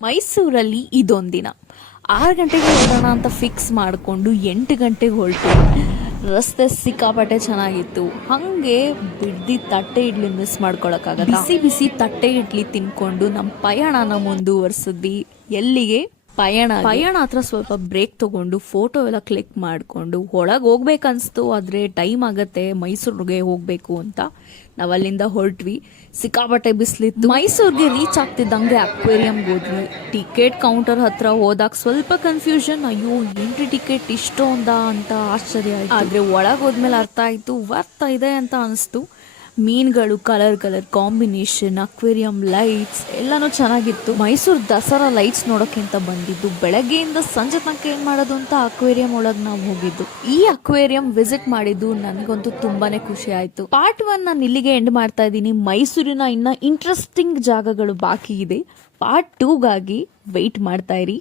ಮೈಸೂರಲ್ಲಿ ಇದೊಂದಿನ 6 ಗಂಟೆಗೆ ಹೊರಡೋಣ ಅಂತ ಫಿಕ್ಸ್ ಮಾಡಿಕೊಂಡು 8 ಗಂಟೆಗೆ ಹೊರಟು. ರಸ್ತೆ ಸಿಕ್ಕಾಪಟ್ಟೆ ಚೆನ್ನಾಗಿತ್ತು. ಹಾಗೆ ಬಿಡ್ದಿ ತಟ್ಟೆ ಇಡ್ಲಿ ಮಿಸ್ ಮಾಡ್ಕೊಳಕ್ಕಾಗಲ್ಲ. ಬಿಸಿ ಬಿಸಿ ತಟ್ಟೆ ಇಡ್ಲಿ ತಿನ್ಕೊಂಡು ನಮ್ಮ ಪಯಣನ ಮುಂದುವರ್ಸಿದ್ವಿ. ಎಲ್ಲಿಗೆ? ಪಯಣ ಹತ್ರ ಸ್ವಲ್ಪ ಬ್ರೇಕ್ ತಗೊಂಡು ಫೋಟೋ ಎಲ್ಲ ಕ್ಲಿಕ್ ಮಾಡಿಕೊಂಡು ಒಳಗೆ ಹೋಗ್ಬೇಕನ್ಸ್ತು. ಆದರೆ ಟೈಮ್ ಆಗತ್ತೆ ಮೈಸೂರಿಗೆ ಹೋಗ್ಬೇಕು ಅಂತ ನಾವು ಅಲ್ಲಿಂದ ಹೊರಟ್ವಿ. ಸಿಕ್ಕಾಪಟ್ಟೆ ಬಿಸಿಲಿತ್ತು. ಮೈಸೂರಿಗೆ ರೀಚ್ ಆಗ್ತಿದ್ದಂಗೆ ಅಕ್ವೇರಿಯಂಗೆ ಹೋದ್ವಿ. ಟಿಕೆಟ್ ಕೌಂಟರ್ ಹತ್ರ ಹೋದಾಗ ಸ್ವಲ್ಪ ಕನ್ಫ್ಯೂಷನ್. ಅಯ್ಯೋ ಎಂಟ್ರಿ ಟಿಕೆಟ್ ಇಷ್ಟೊಂದಾ ಅಂತ ಆಶ್ಚರ್ಯ ಆಯ್ತು. ಆದರೆ ಒಳಗೆ ಹೋದ್ಮೇಲೆ ಅರ್ಥ ಆಯ್ತು, ವರ್ತ್ ಇದೆ ಅಂತ ಅನಿಸ್ತು. ಮೀನುಗಳು ಕಲರ್ ಕಾಂಬಿನೇಷನ್, ಅಕ್ವೇರಿಯಂ ಲೈಟ್ಸ್ ಎಲ್ಲಾನು ಚೆನ್ನಾಗಿತ್ತು. ಮೈಸೂರು ದಸರಾ ಲೈಟ್ಸ್ ನೋಡೋಕ್ಕಿಂತ ಬಂದಿದ್ದು. ಬೆಳಗ್ಗೆಯಿಂದ ಸಂಜೆ ತನಕ ಏನ್ ಮಾಡೋದು ಅಂತ ಅಕ್ವೇರಿಯಂ ಒಳಗೆ ನಾವು ಹೋಗಿದ್ದು. ಈ ಅಕ್ವೇರಿಯಂ ವಿಸಿಟ್ ಮಾಡಿದ್ದು ನನಗಂತೂ ತುಂಬಾನೇ ಖುಷಿ ಆಯ್ತು. ಪಾರ್ಟ್ 1 ನಾನು ಇಲ್ಲಿಗೆ ಎಂಡ್ ಮಾಡ್ತಾ ಇದ್ದೀನಿ. ಮೈಸೂರಿನ ಇನ್ನ ಇಂಟ್ರೆಸ್ಟಿಂಗ್ ಜಾಗಗಳು ಬಾಕಿ ಇದೆ. ಪಾರ್ಟ್ 2ಗಾಗಿ ವೆಯ್ಟ್ ಮಾಡ್ತಾ ಇರಿ.